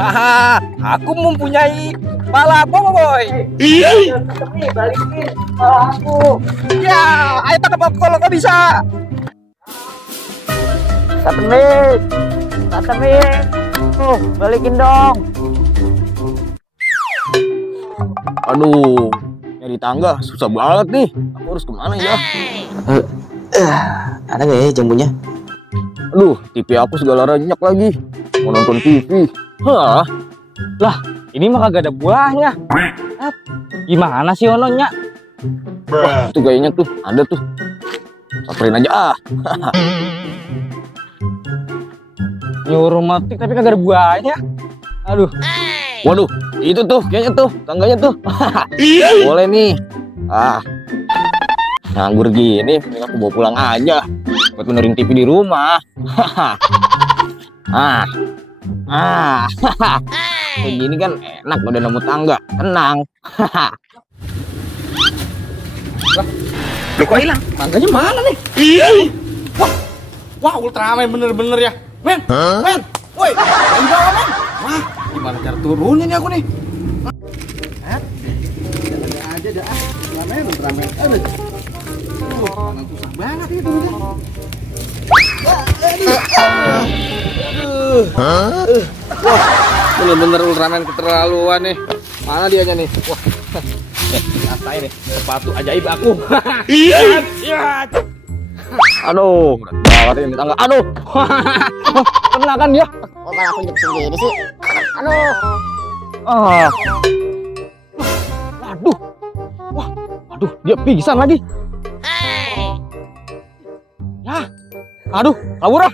Haha, aku mempunyai kepala boboiboy. Balikin kepala aku. Ya, ayo tangkap aku kalau kau bisa. Kak Temik. Balikin dong. Aduh, nyari tangga susah banget nih. Aku harus kemana ya? Ada nggak ya jambunya? Aduh, TV aku segala renyak lagi. Mau nonton TV. Hah? Lah, ini mah kagak ada buahnya. Gimana sih ononya? Wah, itu kayaknya tuh ada tuh. Samperin aja ah. Nyuruh metik tapi kagak ada buahnya. Aduh. Waduh, itu tuh kayaknya tuh tangganya tuh. Boleh nih. Nganggur gini, mending aku bawa pulang aja buat benerin TV di rumah. Kayak gini kan enak, udah nemu tangga, tenang. Loh, kok hilang? Tangganya mana nih? Wah, Ultraman bener-bener ya. Men, woi, udah men. Wah, gimana cara turunnya nih aku nih? Ada aja dah. Ultraman. Mana susah banget itu. Bener-bener Ultraman keterlaluan nih. Mana dianya nih? Wah, rasain nih sepatu ajaib aku. Aduh, gawat ini tangga. Aduh. Kena kan dia? Kok malah aku jepit sendiri sih? Aduh. Waduh. Waduh, dia pingsan lagi. Ya. Aduh, kabur ah.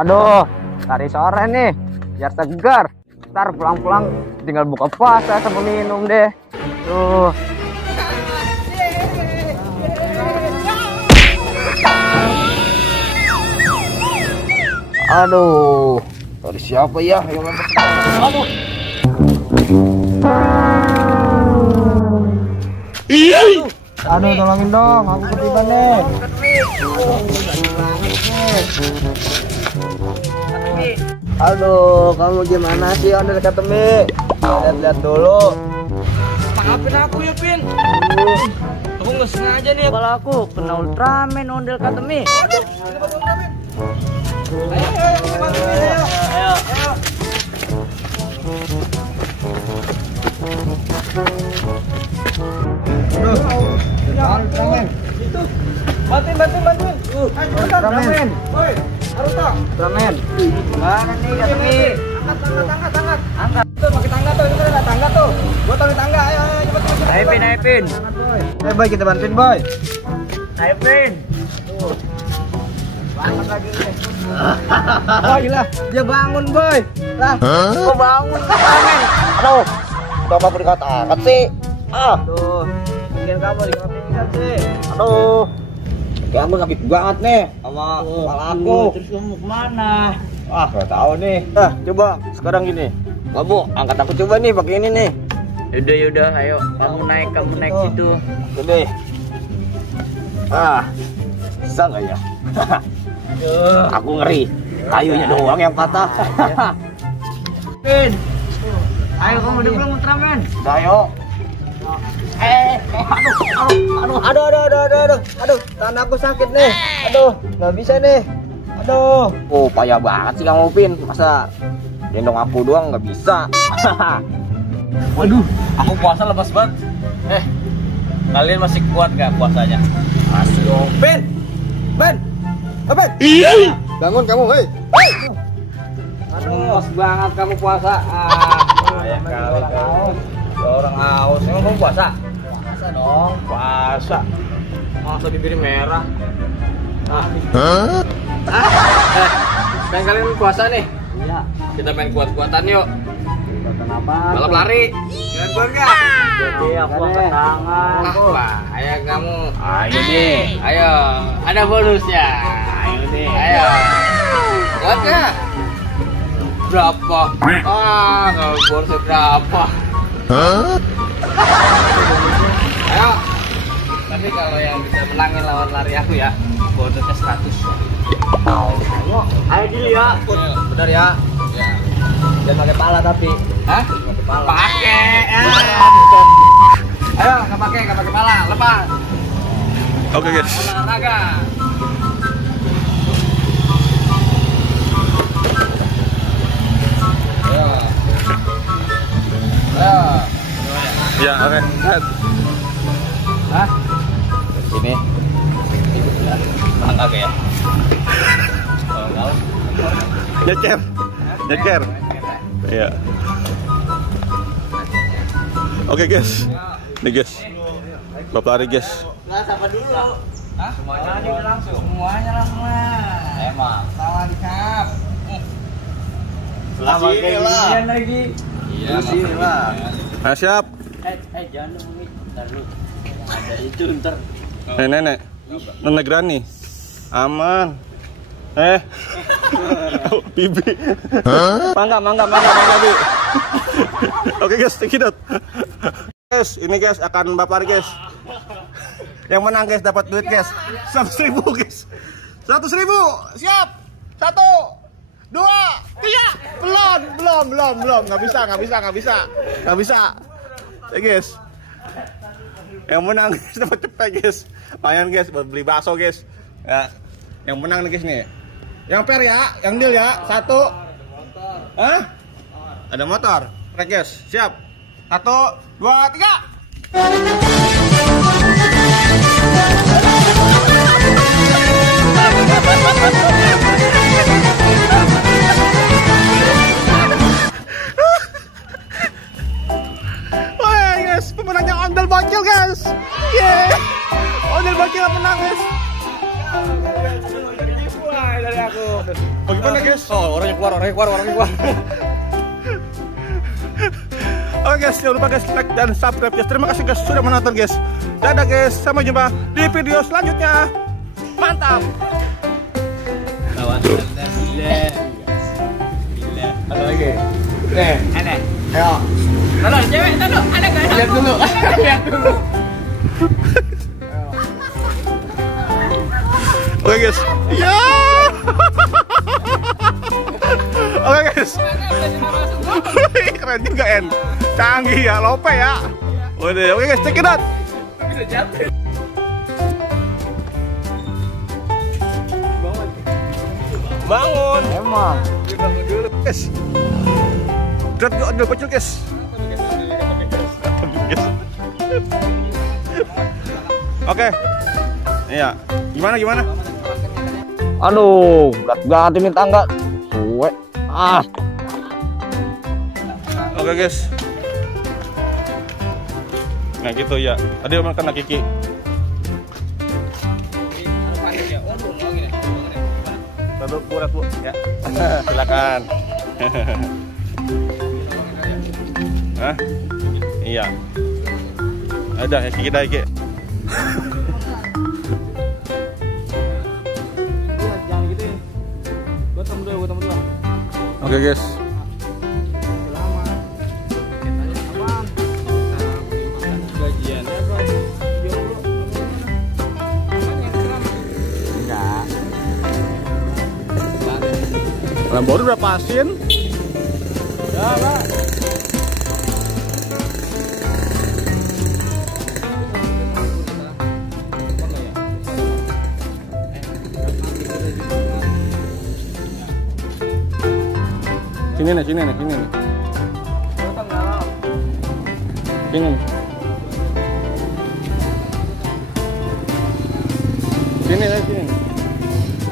Aduh, tadi sore nih, biar segar. Ntar pulang-pulang tinggal buka puasa sama minum deh. Tuh. Aduh, tadi siapa ya yang lempar? Aduh. Aduh, tolongin dong, aku ketiban nih. Aduh, kamu gimana sih ondel Kak Temik? Lihat-lihat dulu. Maafin aku ya, Pin. Aku nggak sengaja nih. Kepala aku kena Ultraman ondel Kak Temik. Ayo. Ultraman. Bantuin. Ultraman. Woi, harus toh. Ultraman. Mana nih Kak Temik? Angkat. Tuh, pakai tangga tuh. Itu kan ada tangga tuh. Gua taruh tangga. Ayo, cepet. Ayo, Pin. Ayo, Boy, kita bantuin, Boy. Ayo, Pin. Tuh. Bangun lagi nih. Oh gila, dia bangun boy. Lah, kok bangun Ultraman? Aduh, kenapa aku dikata-kata sih? Tuh, mungkin kamu dikata sih. Aduh, kayak aku sakit banget nih sama kepala aku. Terus kamu kemana? Gak tahu nih. Coba sekarang gini. Kamu angkat aku coba nih pakai ini nih. Yaudah, ayo kamu naik situ. Gede. Bisa nggak ya? Aku ngeri. Kayunya doang yang patah. Pin, ayo kamu udah belum Ultraman? Udah ayo. Aduh, tangan aku sakit nih. Aduh, nggak bisa nih. Aduh. Oh, payah banget sih kamu Pin. Masa gendong aku doang nggak bisa? Waduh, aku puasa lepas banget. Kalian masih kuat gak puasanya? Masih dong. Ben! Bangun kamu, hei. Aduh, banget kamu puasa. Ya kali orang haus. Emang kamu puasa? Puasa dong. Puasa. Masa bibir merah. Pengen kalian puasa nih? Iya. Kita main kuat-kuatan yuk. Kenapa? Balap lari. Kalian kuat nggak? Jadi aku angkat tangan. Bahaya kamu. Ayo deh. Ayo, ada bonusnya. Ayo deh. Ayo. Kuat nggak? Berapa? Nggak bonusnya berapa? Ayo. Tapi kalau yang bisa menangin lawan lari aku ya, bonusnya 100. Ayo Iya. Benar ya. Ya. Jangan pakai pala tapi. Hah? Pakai pala. Pakai. Ayo, nggak pakai pala, lepas. Oke guys. Olahraga. Ayo. Ayo. Ya, oke. Hah? Sini. Angkat ya. Nyeker. Nyeker. Iya. Oke guys. Nih guys. Bapak lari guys. Nggak sama dulu. Hah? Semuanya langsung. Semuanya langsung lah. Emang. Salah dikap. Selama kayak ginian lagi. Iya, sini lah. Nah, siap. Jangan dulu. Ntar lu. Ada itu ntar. Nenek. Nenek Grani. Aman. Bibi. Mangga, Bi. Oke guys, take it out. Guys, ini guys akan Bapak guys. Yang menang guys dapat duit guys. 100.000 guys. 100.000. Siap. 1, 2, 3. Belum. Nggak bisa. Ya guys. Yang menang guys dapat cepet guys. Lumayan guys buat beli bakso guys. Ya. Yang menang nih guys nih. Yang fair ya, yang deal ya. 1. Hah? Ada motor. Oke guys, siap. 1, 2, 3. Wah guys, pemenangnya Ondel Bocil guys. Yeah. Ondel Bocil menang guys. Dari aku. Bagaimana guys? Oh, orangnya keluar. Oke guys, jangan lupa guys like dan subscribe guys. Terima kasih guys sudah menonton guys. Dadah guys, sampai jumpa di video selanjutnya. Mantap. Ada lagi. Ada. Ayo. Tolong cewek, tolong. Ada nggak? Lihat dulu. Oke guys. Ya. Oke guys. Keren juga En. Canggih ya, lope ya. Udah, oke guys, check it out. Bisa jatuh. Bangun. Emang. Bangun dulu. Guys. Drop go Ondel Bocil guys. Oke. Iya. Gimana? Aduh, berat banget ini tangga. Suwe. Oke guys. Nah gitu ya. Tadi emang kena Kiki. Lalu buat Bu ya. Silakan. Hah? Iya. Ada ya Kiki dah Kiki. Jangan gitu ya. Gua tambah dua. Oke guys. Gajian apa? Dalam baru udah pasin. Ya, Pak. Sini nih. Sini nih. Sini.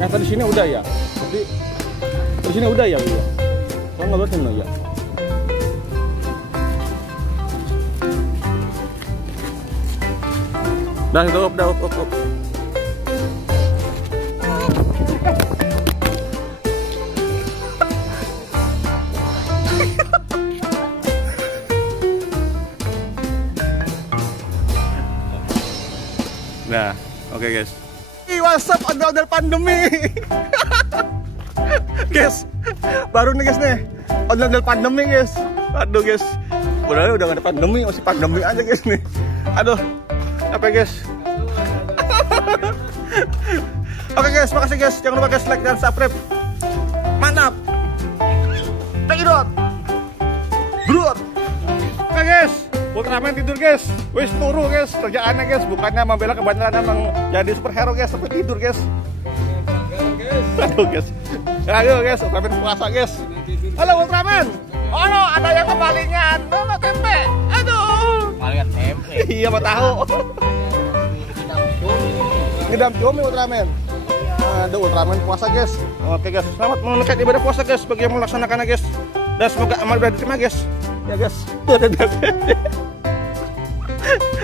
Yang tadi sini udah ya. Jadi di sini udah ya, Bu ya. Kok nggak betul ya? Dah itu up. Nah, oke guys. What's up, ondel-ondel pandemi. Guys, baru nih guys nih. Ondel-ondel pandemi guys. Aduh guys. Udah gak ada pandemi, masih pandemi aja guys nih. Aduh. Apa guys? Oke guys, makasih guys. Jangan lupa guys like dan subscribe. mantap. Cekidot. Brut. Oke guys, Ultraman tidur guys. Wis turu guys, kerjaannya guys, bukannya membela kebenaran emang jadi superhero guys, tapi tidur guys. Aduh guys. Ayo guys, Ultraman puasa guys. Halo Ultraman. Oh no, ada yang kemalingan. No, tempe. Aduh. Kalian tempe. Iya, mau tahu. Ngedam cumi Ultraman. Aduh, Ultraman puasa guys. Oke guys, selamat menunaikan ibadah puasa guys bagi yang melaksanakannya guys. Dan semoga amal ibadah diterima guys. Ya guys.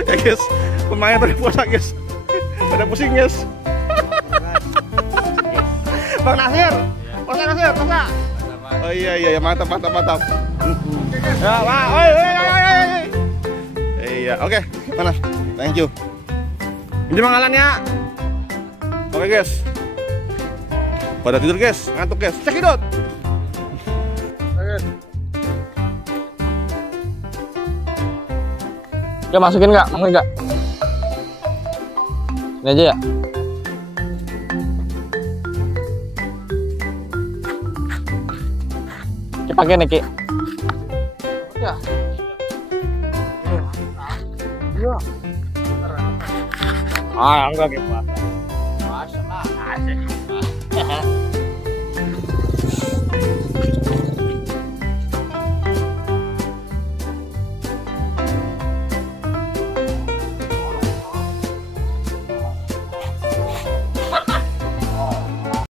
Ya guys, pemain pada puasa guys. Pada pusing guys. Bang Nasir. Puasa Nasir, puasa. Oh iya, mantap. Ya, wah, oi. Iya, oke, mana? Thank you. Ini mangalannya. Oke guys. Pada tidur guys, ngantuk guys. Cekidot. Oke, masukin nggak? Mau nggak? Ini aja ya. Ki pakai nih Ki. Ya. Iya. Ah, enggak Ki.